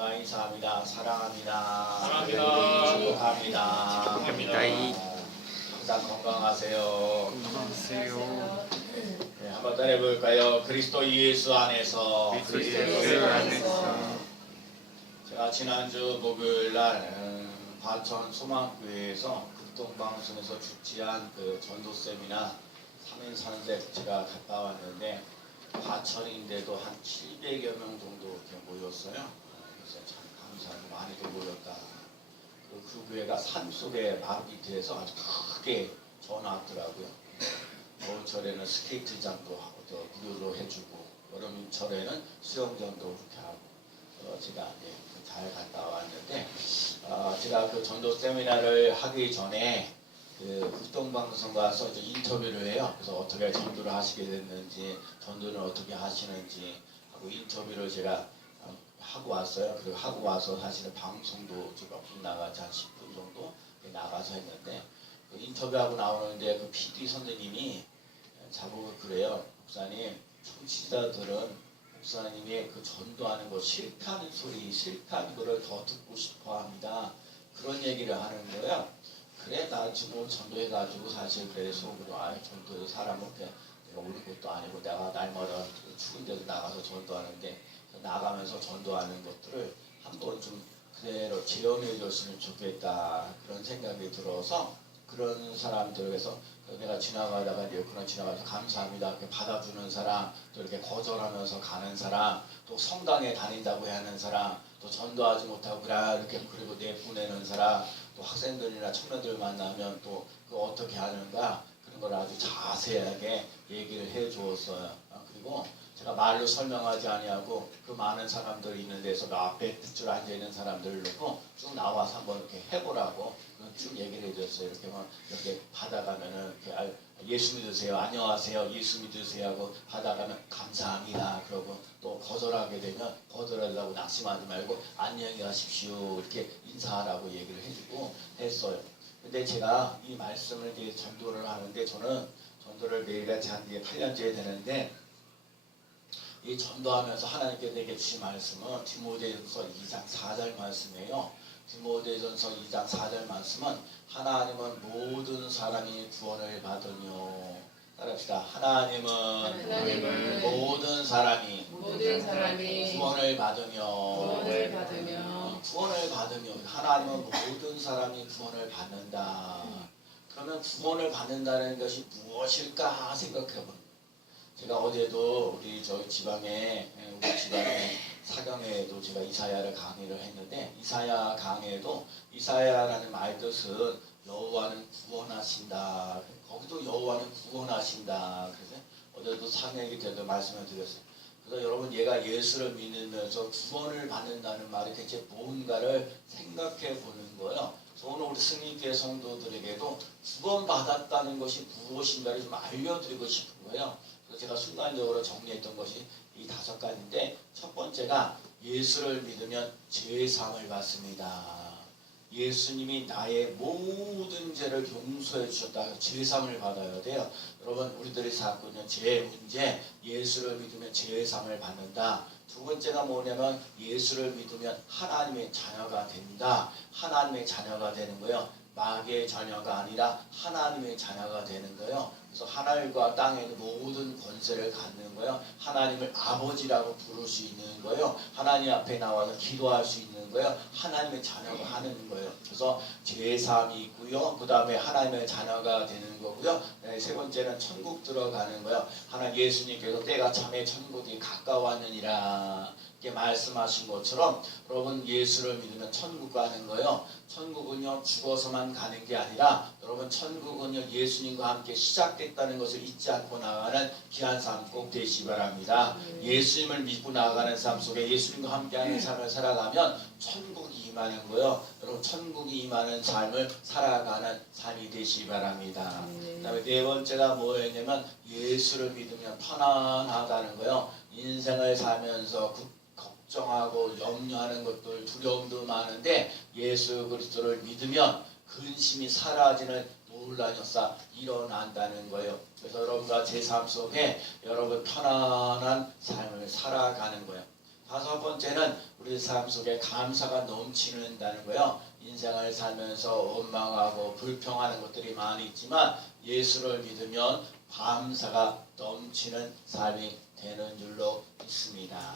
건강 인사합니다. 사랑합니다. 사랑합니다. 축복합니다. 축복합니다. 항상 건강하세요. 건강하세요. 네, 한번 따라해볼까요? 그리스도 예수 안에서. 그리스도 예수 안에서. 제가 지난주 목요일날 과천 소망교회에서 극동방송에서 주최한 그 전도 세미나 3인 산책 제가 갔다 왔는데 과천인데도 한 700여 명 정도 이렇게 모였어요. 그래서 참 감사하고 많이도 모였다. 그 교회가 산속의 마루 밑에서 아주 크게 전화왔더라고요. 겨울철에는 스케이트장도 무료로 해주고 여름철에는 수영장도 그렇게 하고 제가 잘 갔다 왔는데 제가 그 전도 세미나를 하기 전에 그 극동방송 가서 이제 인터뷰를 해요. 그래서 어떻게 전도를 하시게 됐는지, 전도는 어떻게 하시는지 하고 인터뷰를 제가 하고 왔어요. 그리고 하고 와서 사실은 방송도 몇 분 나가지 한 10분 정도 나가서 했는데 그 인터뷰하고 나오는데 그 PD 선생님이 자꾸 그래요. 목사님, 청취자들은 목사님의 그 전도하는 거 싫다는 소리, 싫다는 거를 더 듣고 싶어 합니다. 그런 얘기를 하는 거예요. 그래, 나 지금 전도해가지고 사실 그래 속으로 전도해 사람은 내가 우리 것도 아니고 내가 날마다 추운 데도 나가서 전도하는데 나가면서 전도하는 것들을 한번 좀 그대로 재현해 줬으면 좋겠다 그런 생각이 들어서 그런 사람들에게서 내가 지나가다가 그런 지나가서 감사합니다 이렇게 받아주는 사람, 또 이렇게 거절하면서 가는 사람, 또 성당에 다닌다고 하는 사람, 또 전도하지 못하고 이렇게 그리고 내보내는 사람, 또 학생들이나 청년들 만나면 또 어떻게 하는가 그런 걸 아주 자세하게 얘기를 해 주었어요. 그리고 제가 말로 설명하지 아니하고 그 많은 사람들이 있는 데서 그 앞에 줄 앉아 있는 사람들을 놓고 쭉 나와서 한번 이렇게 해보라고 쭉 얘기를 해줬어요. 이렇게 받아가면은 이렇게 예수 믿으세요. 안녕하세요. 예수 믿으세요 하고 받아가면 감사합니다. 그러고 또 거절하게 되면 거절하려고 낙심하지 말고 안녕히 가십시오. 이렇게 인사하라고 얘기를 해주고 했어요. 근데 제가 이 말씀을 이제 전도를 하는데 저는 전도를 매일같이 한 지 8년째 되는데 이 전도하면서 하나님께 내게 주신 말씀은 디모데전서 2장 4절 말씀이에요. 디모데전서 2장 4절 말씀은 하나님은 모든 사람이 구원을 받으며 따라합시다. 하나님은 모든 사람이 구원을 받으며 하나님은 모든 사람이 구원을 받는다. 그러면 구원을 받는다는 것이 무엇일까 생각해보면 제가 어제도 우리 집안에 사경회에도 제가 이사야를 강의를 했는데 이사야 강의에도 이사야라는 말 뜻은 여호와는 구원하신다. 거기도 여호와는 구원하신다. 그래서 어제도 사경회 때도 말씀을 드렸어요. 그래서 여러분 얘가 예수를 믿으면서 구원을 받는다는 말이 대체 뭔가를 생각해 보는 거예요. 그래서 오늘 우리 승리교회 성도들에게도 구원받았다는 것이 무엇인가를 좀 알려드리고 싶은 거예요. 그래서 제가 순간적으로 정리했던 것이 이 5가지인데 첫 번째가 예수를 믿으면 죄사함을 받습니다. 예수님이 나의 모든 죄를 용서해 주셨다. 죄사함을 받아야 돼요. 여러분 우리들이 갖고 있는 죄의 문제 예수를 믿으면 죄사함을 받는다. 두 번째가 뭐냐면 예수를 믿으면 하나님의 자녀가 된다. 하나님의 자녀가 되는 거예요. 마귀의 자녀가 아니라 하나님의 자녀가 되는 거예요. 그래서 하늘과 땅에 있는 모든 권세를 갖는 거예요. 하나님을 아버지라고 부를 수 있는 거예요. 하나님 앞에 나와서 기도할 수 있는 거예요. 하나님의 자녀가 하는 거예요. 그래서 죄사함이 있고요. 그 다음에 하나님의 자녀가 되는 거고요. 세 번째는 천국 들어가는 거예요. 하나님 예수님께서 때가 참에 천국이 가까웠느니라 이렇게 말씀하신 것처럼 여러분 예수를 믿으면 천국 가는 거예요. 천국은요 죽어서만 가는 게 아니라 여러분 천국은요 예수님과 함께 시작됐다는 것을 잊지 않고 나가는 귀한 삶 꼭 되시기 바랍니다. 예수님을 믿고 나아가는 삶 속에 예수님과 함께하는 삶을 살아가면 천국이 임하는 거예요. 여러분 천국이 임하는 삶을 살아가는 삶이 되시기 바랍니다. 그 다음에 네 번째가 뭐였냐면 예수를 믿으면 편안하다는 거예요. 인생을 살면서 걱정하고 염려하는 것들 두려움도 많은데 예수 그리스도를 믿으면 근심이 사라지는 놀라운 역사 일어난다는 거예요. 그래서 여러분과 제 삶 속에 여러분 편안한 삶을 살아가는 거예요. 5번째는 우리 삶 속에 감사가 넘치는다는 거요. 인생을 살면서 원망하고 불평하는 것들이 많이 있지만 예수를 믿으면 감사가 넘치는 삶이 되는 줄로 믿습니다.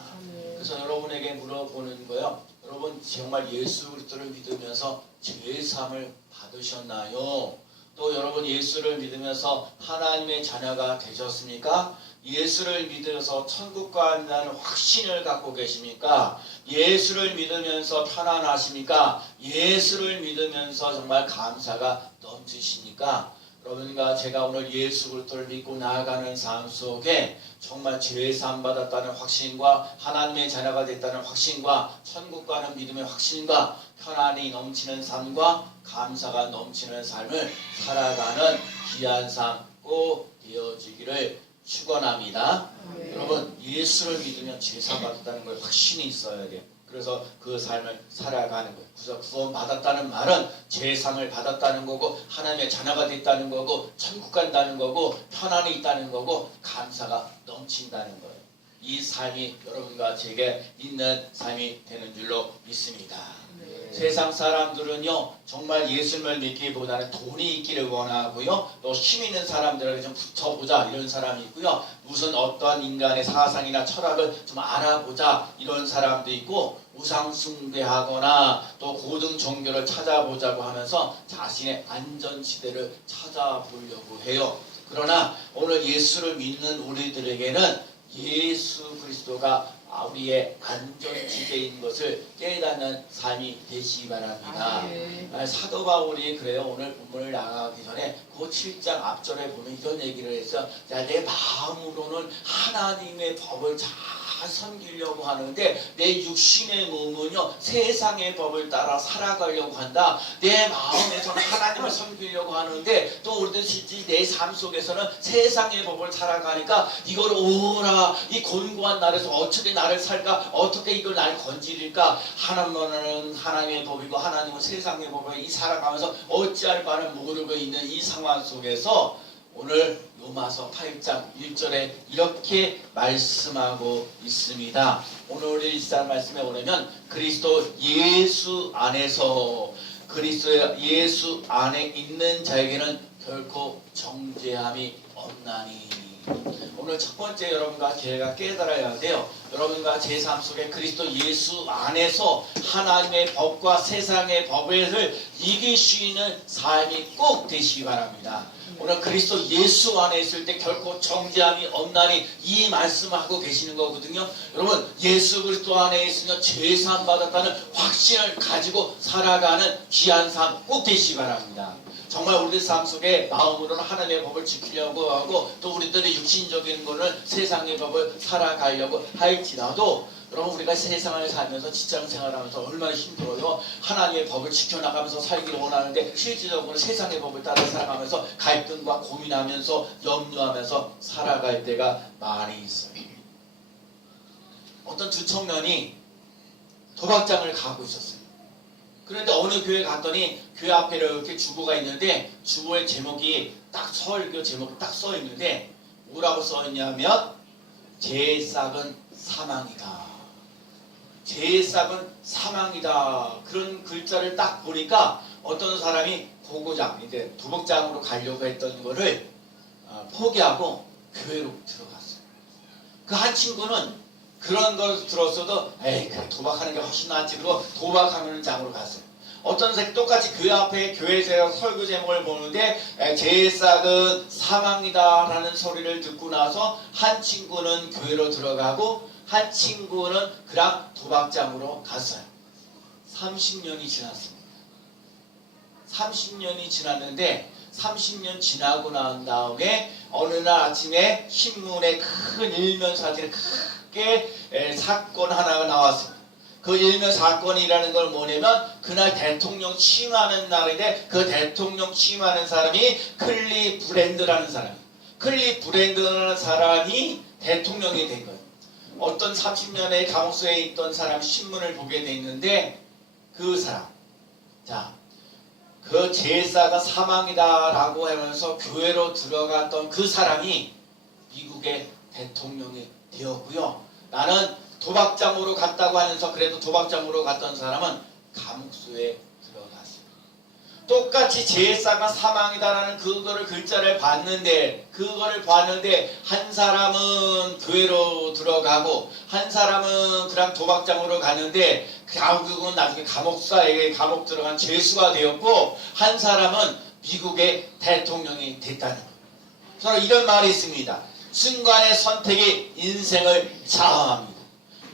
그래서 여러분에게 물어보는 거요. 여러분 정말 예수 그리스도를 믿으면서 죄사함을 받으셨나요? 또 여러분 예수를 믿으면서 하나님의 자녀가 되셨습니까? 예수를 믿으면서 천국 간다는 확신을 갖고 계십니까? 예수를 믿으면서 편안하십니까? 예수를 믿으면서 정말 감사가 넘치십니까? 여러분과 제가 오늘 예수 그리스도를 믿고 나아가는 삶 속에 정말 죄사함 받았다는 확신과 하나님의 자녀가 됐다는 확신과 천국 가는 믿음의 확신과 편안이 넘치는 삶과 감사가 넘치는 삶을 살아가는 귀한 삶 꼭 되어지기를 축원합니다. 여러분 예수를 믿으면 죄사함 받았다는 걸 확신이 있어야 돼요. 그래서 그 삶을 살아가는 거예요. 그래서 구원 받았다는 말은 죄사함을 받았다는 거고 하나님의 자녀가 됐다는 거고 천국 간다는 거고 편안이 있다는 거고 감사가 넘친다는 거예요. 이 삶이 여러분과 제게 있는 삶이 되는 줄로 믿습니다. 세상 사람들은요 정말 예수님을 믿기보다는 돈이 있기를 원하고요 또 힘 있는 사람들에게 좀 붙어보자 이런 사람이 있고요 무슨 어떠한 인간의 사상이나 철학을 좀 알아보자 이런 사람도 있고 우상 숭배하거나 또 고등 종교를 찾아보자고 하면서 자신의 안전지대를 찾아보려고 해요. 그러나 오늘 예수를 믿는 우리들에게는 예수 그리스도가 우리의 안전지대인 것을 깨닫는 삶이 되시기 바랍니다. 사도 바울이 그래요. 오늘 본문을 나가기 전에 그 7장 앞절에 보면 이런 얘기를 해서 내 마음으로는 하나님의 법을 잘 섬기려고 하는데 내 육신의 몸은요 세상의 법을 따라 살아가려고 한다. 내 마음에서는 하나님을 섬기려고 하는데 또 우리들 실제 내 삶 속에서는 세상의 법을 살아가니까 이걸 오라 이 곤고한 날에서 어떻게 나를 살까 어떻게 이걸 날 건지릴까 하나님은 하나님의 법이고 하나님은 세상의 법을 이 살아가면서 어찌할 바를 모르고 있는 이 상황 속에서 오늘 로마서 8장 1절에 이렇게 말씀하고 있습니다. 오늘 우리 일상 말씀에 오려면 그리스도 예수 안에서 그리스도 예수 안에 있는 자에게는 결코 정죄함이 없나니. 오늘 첫 번째 여러분과 제가 깨달아야 돼요. 여러분과 제 삶 속에 그리스도 예수 안에서 하나님의 법과 세상의 법을 이길 수 있는 삶이 꼭 되시기 바랍니다. 오늘 그리스도 예수 안에 있을 때 결코 정죄함이 없나니 이 말씀을 하고 계시는 거거든요. 여러분 예수 그리스도 안에 있으면 죄사함 받았다는 확신을 가지고 살아가는 귀한 삶 꼭 되시기 바랍니다. 정말 우리 삶 속에 마음으로는 하나님의 법을 지키려고 하고 또 우리들의 육신적인 거는 세상의 법을 살아가려고 할지라도 여러분 우리가 세상을 살면서 직장생활하면서 얼마나 힘들어요. 하나님의 법을 지켜나가면서 살기를 원하는데 실질적으로 세상의 법을 따라 살아가면서 갈등과 고민하면서 염려하면서 살아갈 때가 많이 있어요. 어떤 두 청년이 도박장을 가고 있었어요. 그런데 어느 교회 갔더니 교회 앞에 이렇게 주보가 있는데 주보의 제목이 딱 설교 제목이 딱 써 있는데 뭐라고 써 있냐면 죄싹은 사망이다. 죄싹은 사망이다. 그런 글자를 딱 보니까 어떤 사람이 고고장 이제 도박장으로 가려고 했던 거를 포기하고 교회로 들어갔어요. 그 한 친구는 그런 걸 들었어도 에이 그래 도박하는 게 훨씬 낫지 그러고 도박하는 장으로 갔어요. 어떤 새 똑같이 그 앞에 교회에서 설교 제목을 보는데 죄싹은 사망이다 라는 소리를 듣고 나서 한 친구는 교회로 들어가고 한 친구는 그냥 도박장으로 갔어요. 30년이 지났습니다. 30년이 지났는데 30년 지나고 난 다음에 어느 날 아침에 신문에 큰 일면 사진에 크게 사건 하나가 나왔습니다. 그 일면 사건이라는 걸 뭐냐면 그날 대통령 취임하는 날인데 그 대통령 취임하는 사람이 클리 브랜드라는 사람. 클리 브랜드라는 사람이 대통령이 된 거예요. 어떤 30년의 감옥소에 있던 사람 신문을 보게 돼 있는데 그 사람. 자, 그 죄사가 사망이다라고 하면서 교회로 들어갔던 그 사람이 미국의 대통령이 되었고요. 나는 도박장으로 갔다고 하면서 그래도 도박장으로 갔던 사람은 감옥수에 들어갔어요. 똑같이 제사가 사망이다라는 그거를 글자를 봤는데 한 사람은 교회로 들어가고 한 사람은 그냥 도박장으로 가는데 결국은 나중에 감옥사에게 감옥 들어간 죄수가 되었고 한 사람은 미국의 대통령이 됐다는 거예요. 저는 이런 말이 있습니다. 순간의 선택이 인생을 좌우합니다.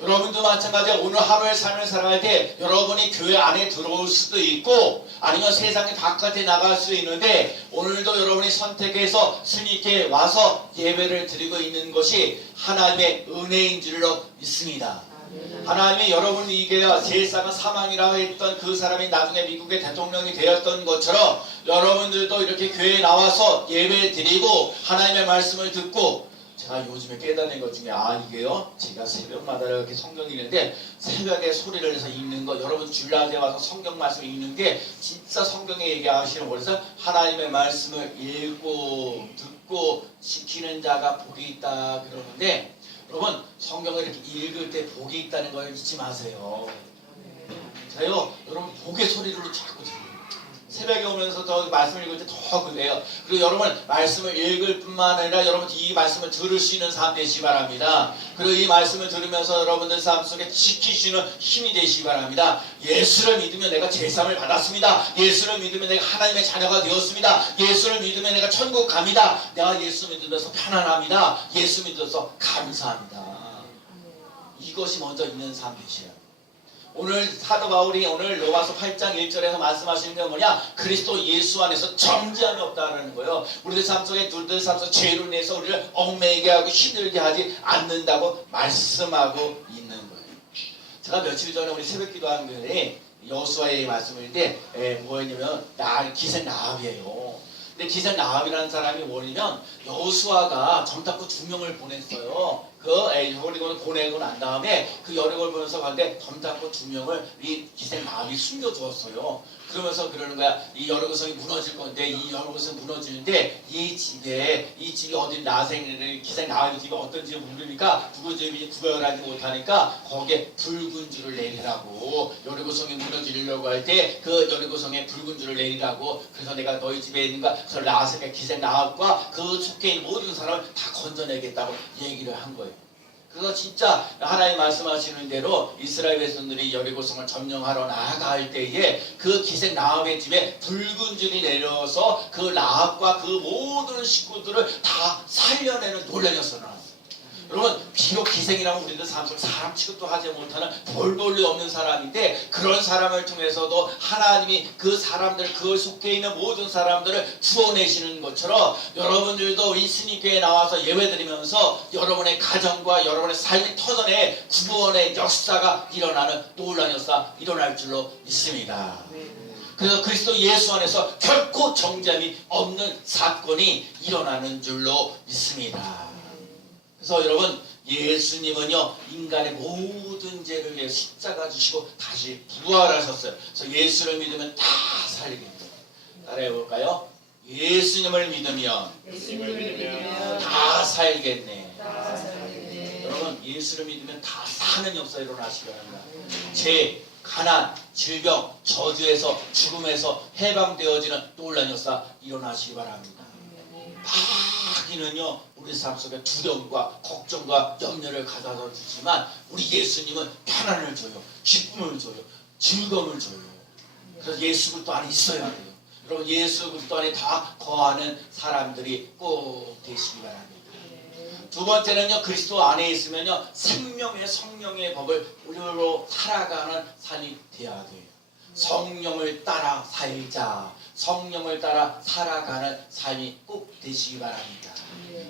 여러분도 마찬가지로 오늘 하루의 삶을 살아갈 때 여러분이 교회 안에 들어올 수도 있고 아니면 세상의 바깥에 나갈 수 있는데 오늘도 여러분이 선택해서 스님께 와서 예배를 드리고 있는 것이 하나님의 은혜인 줄로 믿습니다. 하나님이 여러분이 이게 제사가 사망이라고 했던 그 사람이 나중에 미국의 대통령이 되었던 것처럼 여러분들도 이렇게 교회에 나와서 예배 드리고 하나님의 말씀을 듣고 제가 요즘에 깨달은 것 중에 이게요 제가 새벽마다 이렇게 성경 읽는데 새벽에 소리를 내서 읽는 거 여러분 주일날에 와서 성경 말씀 읽는 게 진짜 성경에 얘기하시는 거라서 하나님의 말씀을 읽고 듣고 지키는 자가 복이 있다 그러는데 여러분 성경을 이렇게 읽을 때 복이 있다는 걸 잊지 마세요. 저요 여러분 복의 소리를 자꾸 들어요. 새벽에 오면서 더 말씀을 읽을 때 더 그래요. 그리고 여러분 말씀을 읽을 뿐만 아니라 여러분 이 말씀을 들을 수 있는 삶 되시기 바랍니다. 그리고 이 말씀을 들으면서 여러분들 삶 속에 지키시는 힘이 되시기 바랍니다. 예수를 믿으면 내가 제삼을 받았습니다. 예수를 믿으면 내가 하나님의 자녀가 되었습니다. 예수를 믿으면 내가 천국 갑니다. 내가 예수 믿으면서 편안합니다. 예수 믿어서 감사합니다. 이것이 먼저 있는 삶 되셔야 합니다. 오늘 사도 바울이 오늘 로마서 8장 1절에서 말씀하시는 게 뭐냐? 그리스도 예수 안에서 정죄함이 없다라는 거예요. 우리들 삶 속에 둘들 삶 속에 죄로 인해서 우리를 얽매이게 하고 힘들게 하지 않는다고 말씀하고 있는 거예요. 제가 며칠 전에 우리 새벽 기도한 거에 여호수아의 말씀인데 뭐였냐면 기생 라합이에요. 근데 기생 라합이라는 사람이 뭐냐면 여호수아가 점탑구 2명을 보냈어요. 그 여리고를 보내고 난 다음에 그 여리고를 보내서 가는데 점탑구 2명을 이 기생 라합이 숨겨두었어요. 그러면서 그러는 거야. 이 여리고성이 무너질 건데 이 여리고성이 무너지는데 이 집이 어디 기생 라합의 집이 어떤 집을 모르니까 누구 집인지 구별하지 못하니까 거기에 붉은 줄을 내리라고 여리고성이 무너지려고 할 때 그 여리고성에 붉은 줄을 내리라고 그래서 내가 너희 집에 있는가 그래서 라합의 기생 라합과 그 속해 있는 모든 사람을 다 건져내겠다고 얘기를 한 거예요. 그래서 진짜 하나님 말씀하시는 대로 이스라엘 백성들이 여리고성을 점령하러 나아갈 때에 그 기생 라합의 집에 붉은 줄이 내려서 그 라합과 그 모든 식구들을 다 살려내는 논란이었어 나왔어요. 여러분 비록 기생이라면 우리들 삶 속에 사람 취급도 하지 못하는 볼볼이 없는 사람인데 그런 사람을 통해서도 하나님이 그 사람들 그 속해 있는 모든 사람들을 구원내시는 것처럼 여러분들도 이 스님교회에 나와서 예배드리면서 여러분의 가정과 여러분의 삶이 터전에 구원의 역사가 일어나는 놀라운 역사 일어날 줄로 믿습니다. 그래서 그리스도 예수 안에서 결코 정죄함이 없는 사건이 일어나는 줄로 믿습니다. 그래서 여러분 예수님은요 인간의 모든 죄를 위해 십자가 지시고 다시 부활하셨어요. 그래서 예수를 믿으면 다 살게 됩니다. 따라해 볼까요? 예수님을 믿으면 다 살겠네. 여러분 예수를 믿으면 다 사는 역사 일어나시기 바랍니다. 죄, 가난, 질병, 저주에서 죽음에서 해방되어지는 놀라운 역사 일어나시기 바랍니다. 마귀는요 우리 삶 속에 두려움과 걱정과 염려를 가져다 주지만 우리 예수님은 편안을 줘요. 기쁨을 줘요. 즐거움을 줘요. 그래서 예수 그리스도 안에 있어야 돼요. 여러분 예수 그리스도 안에 다 거하는 사람들이 꼭 되시기 바랍니다. 두 번째는요 그리스도 안에 있으면요 생명의 성령의 법을 우리로 살아가는 삶이 되어야 돼요. 성령을 따라 살자. 성령을 따라 살아가는 삶이 꼭 되시기 바랍니다.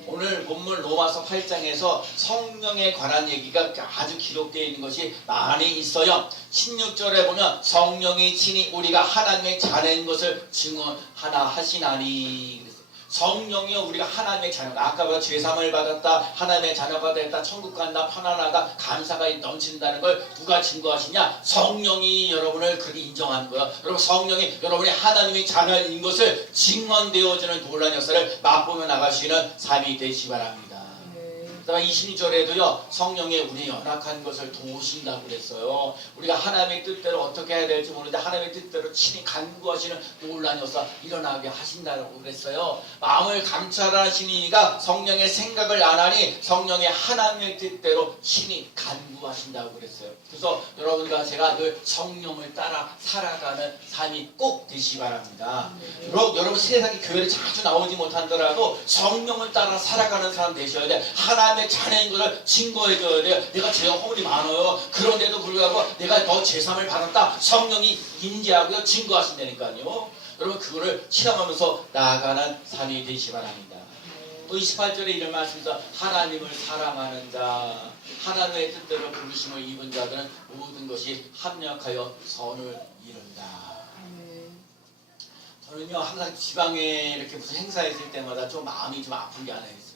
오늘 본문 로마서 8장에서 성령에 관한 얘기가 아주 기록되어 있는 것이 많이 있어요. 16절에 보면 성령이 친히 우리가 하나님의 자녀인 것을 증언하나 하시나니 성령이요 우리가 하나님의 자녀가 아까 죄사함을 받았다 하나님의 자녀가 됐다 천국 간다 편안하다 감사가 넘친다는 걸 누가 증거하시냐 성령이 여러분을 그렇게 인정하는 거예요. 여러분 성령이 여러분이 하나님의 자녀인 것을 증언되어지는 놀라운 역사를 맛보며 나가시는 삶이 되시기 바랍니다. 그다음에 22절에도요 성령이 우리 연약한 것을 도우신다고 그랬어요. 우리가 하나님의 뜻대로 어떻게 해야 될지 모르는데 하나님의 뜻대로 친히 간구하시는 놀라운 역사 일어나게 하신다고 그랬어요. 마음을 감찰하시는 이가 성령의 생각을 안 하니 성령의 하나님의 뜻대로 친히 간구하신다고 그랬어요. 그래서 여러분과 제가 늘 성령을 따라 살아가는 삶이 꼭 되시기 바랍니다. 여러분 세상에 교회를 자주 나오지 못하더라도 성령을 따라 살아가는 사람 되셔야 돼. 하나님의 자녀인 것을 증거해줘야 돼요. 내가 죄가 허물이 많아요. 그런데도 불구하고 내가 더 제삼을 받았다. 성령이 임재하고요 증거하신다니까요. 여러분 그거를 체험하면서 나아가는 삶이 되시기 바랍니다. 또 28절에 이런 말씀에서 하나님을 사랑하는 자, 하나님의 뜻대로 부르심을 입은 자들은 모든 것이 합력하여 선을 이룬다. 저는요 항상 지방에 이렇게 무슨 행사 있을 때마다 좀 마음이 좀 아픈 게 하나 있어요.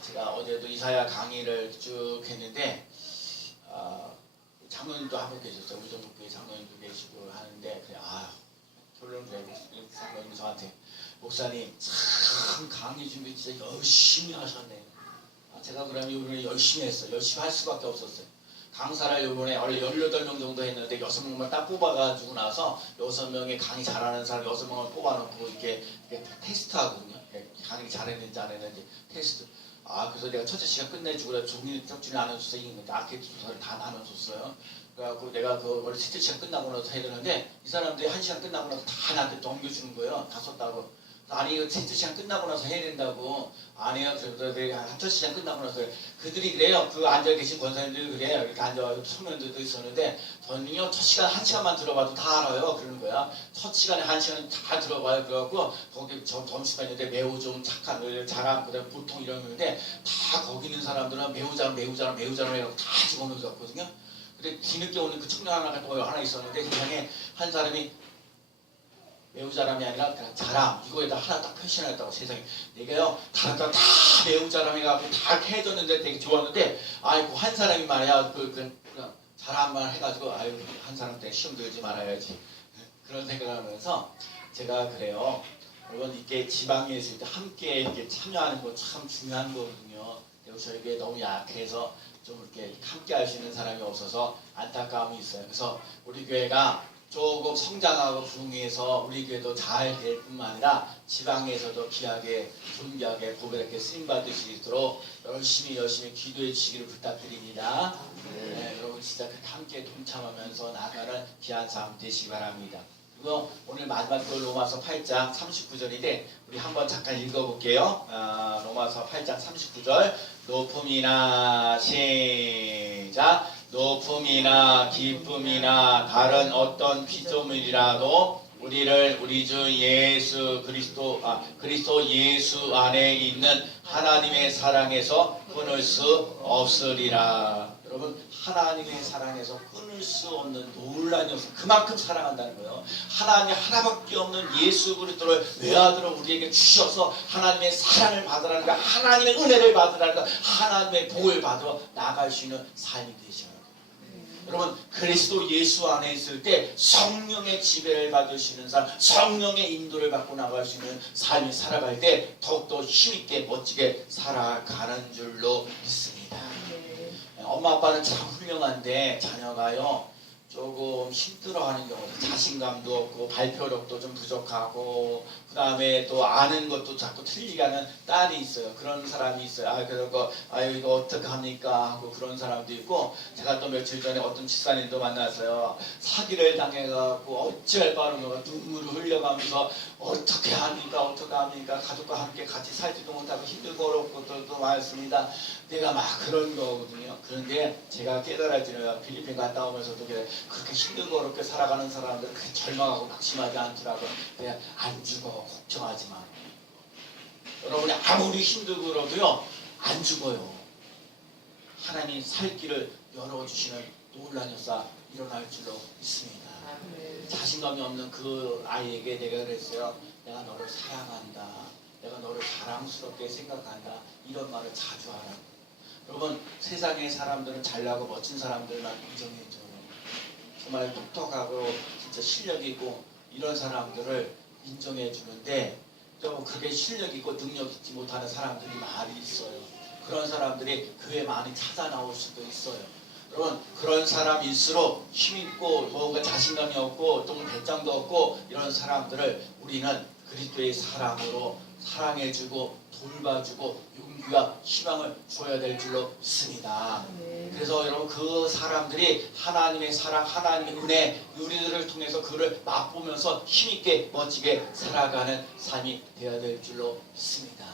제가 어제도 이사야 강의를 쭉 했는데 장로님도 한 분 계셨어요. 우리 전국교회 장로님도 계시고 하는데 그냥 결론을 내고 장로님 저한테 목사님 참 강의 준비 진짜 열심히 하셨네요. 제가 그러면 이번에 열심히 했어요. 열심히 할 수밖에 없었어요. 강사를 이번에 원래 18명 정도 했는데 6명만 딱 뽑아가지고 나서 6명의 강의 잘하는 사람 6명을 뽑아놓고 이렇게 테스트하거든요. 강의 잘했는지 안 했는지 테스트. 그래서 내가 첫째 시간 끝내주고 종이 짝준이 나눠줬어요. 아케트 조사를 다 나눠줬어요. 그래갖고 내가 그걸 첫째 시간 끝나고 나서 해야 되는데 이 사람들이 1시간 끝나고 나서 다 나한테 넘겨주는 거예요. 다 썼다고. 아니 이거 첫째 시간 끝나고 나서 해야 된다고. 아니에요. 그래서 내가 첫째 시간 끝나고 나서 그들이 그래요. 그 앉아 계신 권사님들이 그래요. 이렇게 앉아가지고 청년들도 있었는데 저는요 첫 시간 1시간만 들어봐도 다 알아요. 그러는 거야. 첫 시간에 1시간 다 들어봐요. 그래갖고 거기 점심시간인데 매우 좀 착한 잘한 그다음 보통 이런 건데 다 거기 있는 사람들은 매우 잘한 해갖고 다 집어넣었거든요. 근데 뒤늦게 오는 그 청년 하나 있었는데 세상에 한 사람이 매우 잘함이 아니라 그냥 자람 이거에다 하나 딱 표시해놨다고. 세상에 내가요 다른 사람 다 매우 잘함해갖고 다 해줬는데 되게 좋았는데 한 사람이 말이야 그냥 자람만 해가지고 한 사람 때 시험 들지 말아야지 그런 생각을 하면서 제가 그래요. 여러분 이렇게 지방에 있을 때 함께 이렇게 참여하는 거 참 중요한 거거든요. 그리고 저에게 너무 약해서 좀 이렇게 함께 할 수 있는 사람이 없어서 안타까움이 있어요. 그래서 우리 교회가 조금 성장하고 부흥해서 우리 교회도 잘 될 뿐만 아니라 지방에서도 귀하게 존귀하게 고백하게 쓰임받을 수 있도록 열심히 기도해 주시기를 부탁드립니다. 여러분 진짜 함께 동참하면서 나아가는 귀한 삶 되시기 바랍니다. 그리고 오늘 마지막 그 로마서 8장 39절인데 우리 한번 잠깐 읽어볼게요. 로마서 8장 39절 높음이나 시작 높음이나 기쁨이나 다른 어떤 피조물이라도 우리를 우리 주 예수 그리스도 예수 안에 있는 하나님의 사랑에서 끊을 수 없으리라. 여러분 하나님의 사랑에서 끊을 수 없는 놀라운 역사 그만큼 사랑한다는 거예요. 하나님 하나밖에 없는 예수 그리스도를 외아들을 우리에게 주셔서 하나님의 사랑을 받으라는 거 하나님의 은혜를 받으라는 거 하나님의 복을 받아 나갈 수 있는 삶이 되셔야 돼요. 여러분 그리스도 예수 안에 있을 때 성령의 지배를 받을 수 있는 사람 성령의 인도를 받고 나갈 수 있는 삶이 살아갈 때 더욱더 힘있게 멋지게 살아가는 줄로 믿습니다. 엄마 아빠는 참 훌륭한데 자녀가요 조금 힘들어하는 경우도 자신감도 없고 발표력도 좀 부족하고 그 다음에 또 아는 것도 자꾸 틀리게 하는 딸이 있어요. 그런 사람이 있어요. 그래서 이거 어떻게 합니까 하고 그런 사람도 있고 제가 또 며칠 전에 어떤 집사님도 만났어요. 사기를 당해갖고 어찌할 바 없는 눈물을 흘려가면서 어떻게 합니까 가족과 함께 같이 살지도 못하고 힘들고 어렵고 또 많습니다. 내가 막 그런 거거든요. 그런데 제가 깨달아지는 필리핀 갔다 오면서도 그렇게 힘들고 어렵게 살아가는 사람들은 그렇게 절망하고 낙심하지 않더라고요. 그냥 안 죽어 걱정하지 마. 여러분이 아무리 힘들고 그러도요 안 죽어요. 하나님이 살 길을 열어주시는 놀라운 역사 일어날 줄로 믿습니다. 자신감이 없는 그 아이에게 내가 그랬어요. 내가 너를 사랑한다. 내가 너를 사랑스럽게 생각한다. 이런 말을 자주 하라고. 여러분 세상의 사람들은 잘나고 멋진 사람들만 인정해줘요. 정말 똑똑하고 진짜 실력 있고 이런 사람들을 인정해 주는데 또 그게 실력 있고 능력 있지 못하는 사람들이 많이 있어요. 그런 사람들이 교회 많이 찾아 나올 수도 있어요. 여러분 그런 사람일수록 힘있고 뭔가 자신감이 없고 또 배짱도 없고 이런 사람들을 우리는 그리스도의 사랑으로 사랑해주고 돌봐주고 용기와 희망을 줘야 될 줄로 믿습니다. 그래서 여러분 그 사람들이 하나님의 사랑, 하나님의 은혜 우리들을 통해서 그를 맛보면서 힘있게 멋지게 살아가는 삶이 되어야 될 줄로 믿습니다.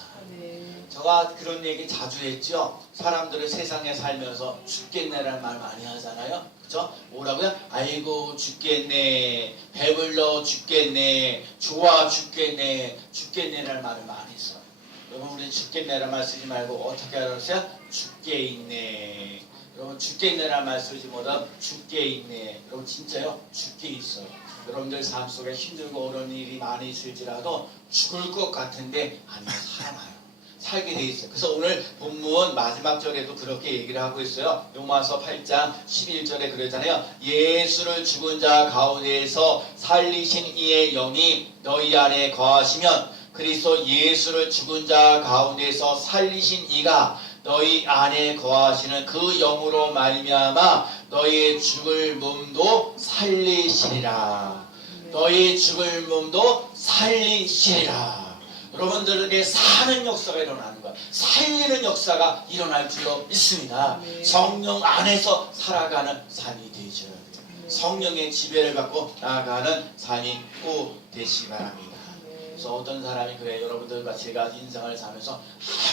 제가 그런 얘기 자주 했죠. 사람들은 세상에 살면서 죽겠네라는 말 많이 하잖아요. 그죠? 뭐라고요? 아이고 죽겠네, 배불러 죽겠네, 좋아 죽겠네, 죽겠네라는 말을 많이 써요. 여러분 우리 죽겠네라는 말 쓰지 말고 어떻게 알았어요? 죽게 있네. 여러분 죽게 있네라는 말 쓰지 못하고 죽게 있네. 여러분 진짜요? 죽게 있어요. 여러분들 삶 속에 힘들고 어려운 일이 많이 있을지라도 죽을 것 같은데 아니면 살아나요. 살게 돼 있어요. 그래서 오늘 본문 마지막 절에도 그렇게 얘기를 하고 있어요. 로마서 8장 11절에 그러잖아요. 예수를 죽은 자 가운데에서 살리신 이의 영이 너희 안에 거하시면 그리스도 예수를 죽은 자 가운데서 살리신 이가 너희 안에 거하시는 그 영으로 말미암아 너희의 죽을 몸도 살리시리라. 너희 죽을 몸도 살리시리라. 여러분들에게 사는 역사가 일어나는 거야. 살리는 역사가 일어날 줄로 믿습니다. 성령 안에서 살아가는 삶이 되셔야 돼요. 성령의 지배를 받고 나아가는 삶이 꼭 되시기 바랍니다. 그래서 어떤 사람이 그래요. 여러분들과 제가 인생을 살면서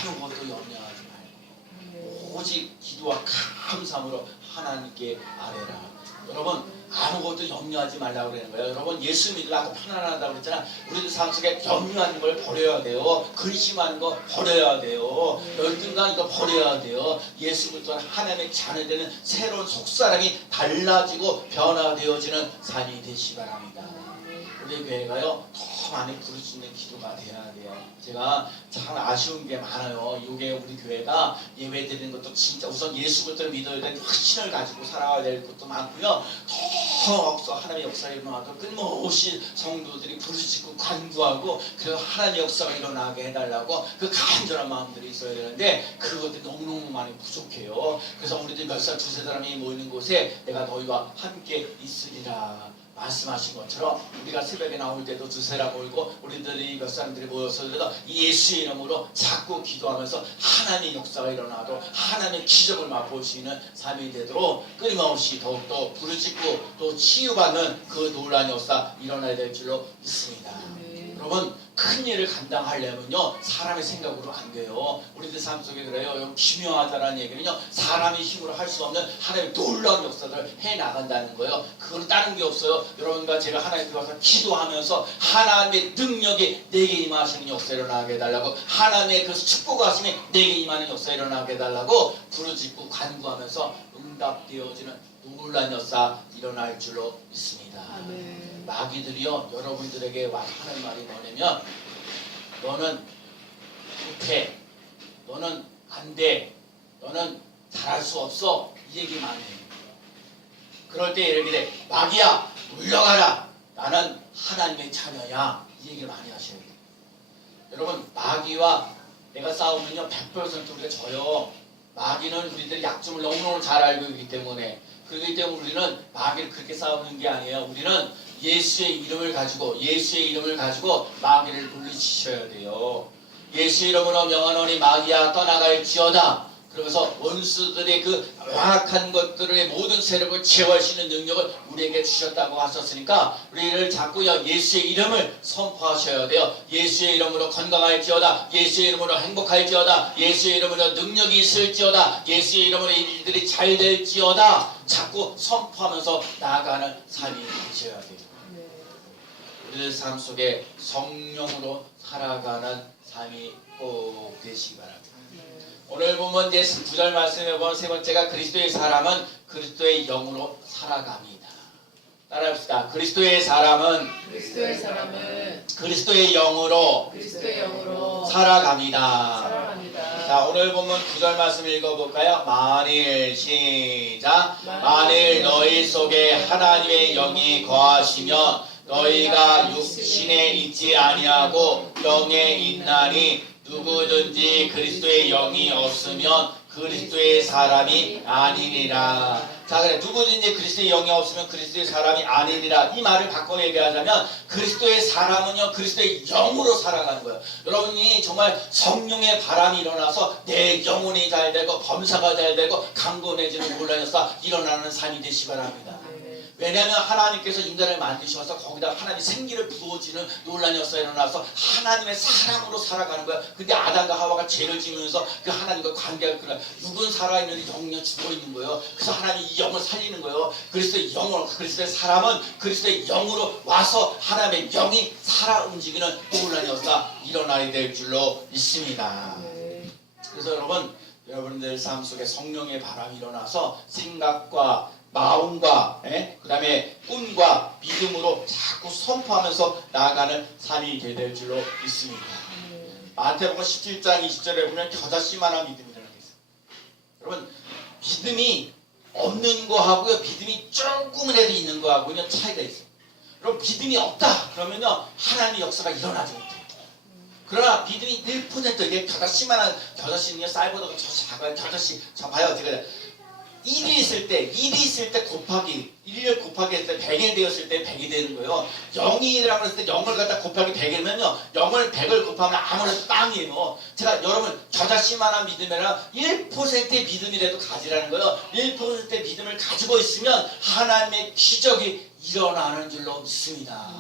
아무것도 염려하지 말고 오직 기도와 감사함으로 하나님께 아뢰라. 여러분 아무것도 염려하지 말라고 그러는 거예요. 여러분 예수 믿으면 아까 편안하다고 그랬잖아. 우리들 삶 속에 염려하는 걸 버려야 돼요. 근심하는 거 버려야 돼요. 열등감 이거 버려야 돼요. 예수부터 하나님의 자녀되는 새로운 속사람이 달라지고 변화되어지는 삶이 되시기 바랍니다. 우리 교회가요 더 많이 부를 수 있는 기도가 돼야 돼요. 제가 참 아쉬운 게 많아요. 이게 우리 교회가 예배 드리는 것도 진짜 우선 예수부터 믿어야 되는 확신을 가지고 살아야 될 것도 많고요. 더 하나님의 역사가 일어나도 끊임없이 성도들이 부르짖고 간구하고 그래서 하나님의 역사가 일어나게 해달라고 그 간절한 마음들이 있어야 되는데 그것들이 너무너무 많이 부족해요. 그래서 우리들 몇 살 두세 사람이 모이는 곳에 내가 너희와 함께 있으리라 말씀하신 것처럼 우리가 새벽에 나올 때도 두세라 모이고 우리들이 몇 사람들이 모여서 예수의 이름으로 자꾸 기도하면서 하나님의 역사가 일어나도 하나님의 기적을 맛볼 수 있는 삶이 되도록 끊임없이 더욱더 부르짖고 또 치유받는 그 놀라운 역사 일어나야 될 줄로 믿습니다. 여러분 큰 일을 감당하려면요 사람의 생각으로 안 돼요. 우리들 삶 속에 그래요. 기묘하다라는 얘기는요 사람의 힘으로 할 수 없는 하나님의 놀라운 역사들을 해나간다는 거예요. 그건 다른 게 없어요. 여러분과 제가 하나님 들어가서 기도하면서 하나님의 능력이 내게 임하시는 역사 일어나게 해달라고 하나님의 그 축복하심이 내게 임하는 역사 일어나게 해달라고 부르짖고 간구하면서 응답되어지는 놀라운 역사 일어날 줄로 믿습니다. 마귀들이요 여러분들에게 와서 하는 말이 뭐냐면 너는 못해, 너는 안 돼, 너는 잘할 수 없어 이 얘기만 해요. 그럴 때 이렇게 돼. 마귀야 물러가라, 나는 하나님의 자녀야 이 얘기를 많이 하셔야 돼요. 여러분 마귀와 내가 싸우면요 100% 우리가 져요. 마귀는 우리들이 약점을 너무너무 잘 알고 있기 때문에 그렇기 때문에 우리는 마귀를 그렇게 싸우는 게 아니에요. 우리는 예수의 이름을 가지고 마귀를 물리치셔야 돼요. 예수의 이름으로 명하노니 마귀야 떠나갈지어다. 그러면서 원수들의 그 완악한 것들의 모든 세력을 제어하시는 능력을 우리에게 주셨다고 하셨으니까 우리를 자꾸요 예수의 이름을 선포하셔야 돼요. 예수의 이름으로 건강할지어다, 예수의 이름으로 행복할지어다, 예수의 이름으로 능력이 있을지어다, 예수의 이름으로 일들이 잘 될지어다 자꾸 선포하면서 나아가는 삶이 되셔야 돼요. 우리들 삶 속에 성령으로 살아가는 삶이 꼭 되시기 바랍니다. 오늘 보면 이제 9절 말씀에 보면 세 번째가 그리스도의 사람은 그리스도의 영으로 살아갑니다. 따라합시다. 그리스도의 사람은 그리스도의 영으로 살아갑니다. 자, 오늘 보면 9절 말씀 읽어볼까요? 만일 시작. 만일 너희 속에 하나님의 영이 거하시면 너희가 육신에 있지 아니하고 영에 있나니 누구든지 그리스도의 영이 없으면 그리스도의 사람이 아니니라. 자, 그래. 누구든지 그리스도의 영이 없으면 그리스도의 사람이 아니니라. 이 말을 바꿔 얘기하자면 그리스도의 사람은요, 그리스도의 영으로 살아가는 거예요. 여러분이 정말 성령의 바람이 일어나서 내 영혼이 잘 되고 범사가 잘 되고 강건해지는 논란이 없어 일어나는 삶이 되시 바랍니다. 왜냐하면 하나님께서 인간을 만드셔서 거기다 하나님의 생기를 부어주는 논란이 없어 일어나서 하나님의 사람으로 살아가는 거야. 근데 아담과 하와가 죄를 지으면서 그 하나님과 관계가 그래. 육은 살아있는데 영은 죽어있는 거예요. 그래서 하나님이 이 영을 살리는 거예요. 그리스도의 영으로, 그리스도의 사람은 그리스도의 영으로 와서 하나님의 영이 살아 움직이는 논란이 없어 일어나야 될 줄로 믿습니다. 그래서 여러분들 삶 속에 성령의 바람이 일어나서 생각과 마음과 그 다음에 꿈과 믿음으로 자꾸 선포하면서 나아가는 삶이 될 줄로 믿습니다. 마태복음 17장 20절에 보면 겨자씨만한 믿음이라는 게 있어요. 여러분, 믿음이 없는 거하고요, 믿음이 조금이라도 있는 거하고는 차이가 있어요. 여러분, 믿음이 없다 그러면요 하나님의 역사가 일어나지 못해요. 그러나 믿음이 1% 이게 겨자씨만한, 겨자씨는요 쌀보다 저 작아요. 겨자씨 저 봐요. 제가 1이 있을 때 곱하기 1을 곱하기 했을 때 100이 되었을 때 100이 되는 거예요. 0이라고 했을 때 0을 갖다 곱하기 100이면요 0을 100을 곱하면 아무래도 빵이에요. 제가 여러분 겨자씨만한 믿음이라 1%의 믿음이라도 가지라는 거예요. 1%의 믿음을 가지고 있으면 하나님의 기적이 일어나는 줄로 믿습니다.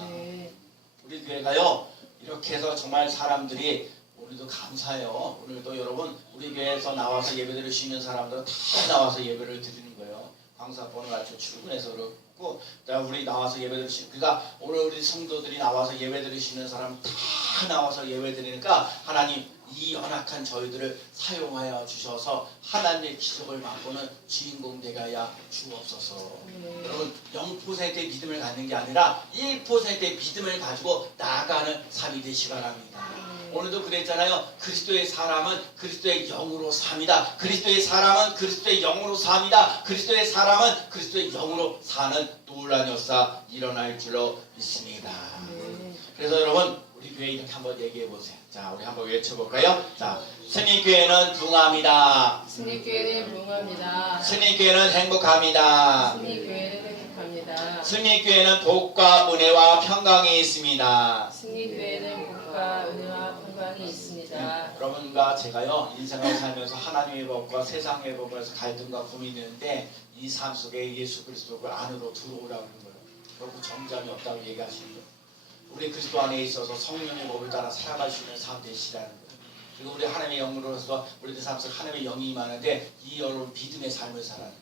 우리 교회가요 이렇게 해서 정말 사람들이 오늘도 감사해요. 오늘도 여러분 우리 교회에서 나와서 예배 드릴 수 있는 사람들은 다 나와서 예배를 드리는 거예요. 광사번을 맞춰 출근해서 그렇고 우리 나와서 예배 드릴 수 그러니까 오늘 우리 성도들이 나와서 예배 드릴 수 있는 사람 다 나와서 예배 드리니까 하나님 이 연약한 저희들을 사용하여 주셔서 하나님의 기적을 맛보는 주인공 되게 하여 주옵소서. 여러분 0%의 믿음을 갖는 게 아니라 1%의 믿음을 가지고 나아가는 삶이 되시기 바랍니다. 오늘도 그랬잖아요. 그리스도의 사람은 그리스도의 영으로 삽니다. 그리스도의 사람은 그리스도의 영으로 삽니다. 그리스도의 사람은 그리스도의 영으로 사는 놀라운 역사 일어날 줄로 믿습니다. 그래서 여러분 우리 교회 이렇게 한번 얘기해 보세요. 자, 우리 한번 외쳐볼까요? 자, 승리교회는 붕합니다. 승리교회는 붕합니다. 승리교회는 행복합니다. 승리교회는 행복합니다. 승리교회는 복과 은혜와 평강이 있습니다. 승리교회는 복과 은혜와 평강이 있습니다. 여러분과 제가요 인생을 살면서 하나님의 법과 세상의 법에서 갈등과 고민이 있는데 이 삶 속에 예수 그리스도를 안으로 들어오라고 하는 거예요. 여러분 정잠이 없다고 얘기하시는 거예요. 우리 그리스도 안에 있어서 성령의 법을 따라 살아갈 수 있는 삶 되시라는 거예요. 그리고 우리 하나님의 영으로서 우리들 삶 속에 하나님의 영이 임하는데 이 여러분 믿음의 삶을 살아는 거예요.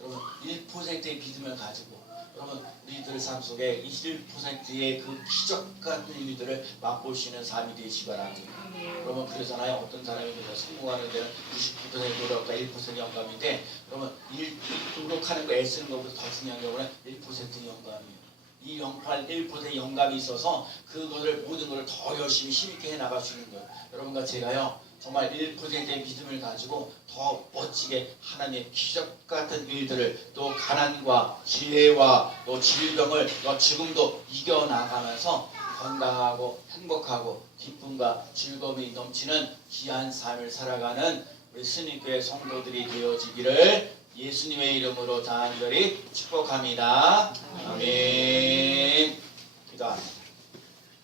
여러분 1%의 믿음을 가지고 여러분 우리들 삶 속에 21%의 그 기적 같은 일들을 맛보시는 삶이 되시기 바랍니다. 여러분 그러잖아요. 어떤 사람이 성공하는 데는 99% 노력과 1% 영감인데 여러분 노력하는 거 애쓰는 것보다 더 중요한 경우는 1% 영감이에요. 이 1% 영감이 있어서 그것을 모든 것을 더 열심히 힘있게 해나갈 수 있는 거예요. 여러분과 제가요 정말 1%의 믿음을 가지고 더 멋지게 하나님의 기적 같은 일들을 또 가난과 지혜와 또 질병을 또 지금도 이겨나가면서 건강하고 행복하고 기쁨과 즐거움이 넘치는 귀한 삶을 살아가는 우리 스님교회 성도들이 되어지기를 예수님의 이름으로 간절히 축복합니다. 아멘. 기도합니다.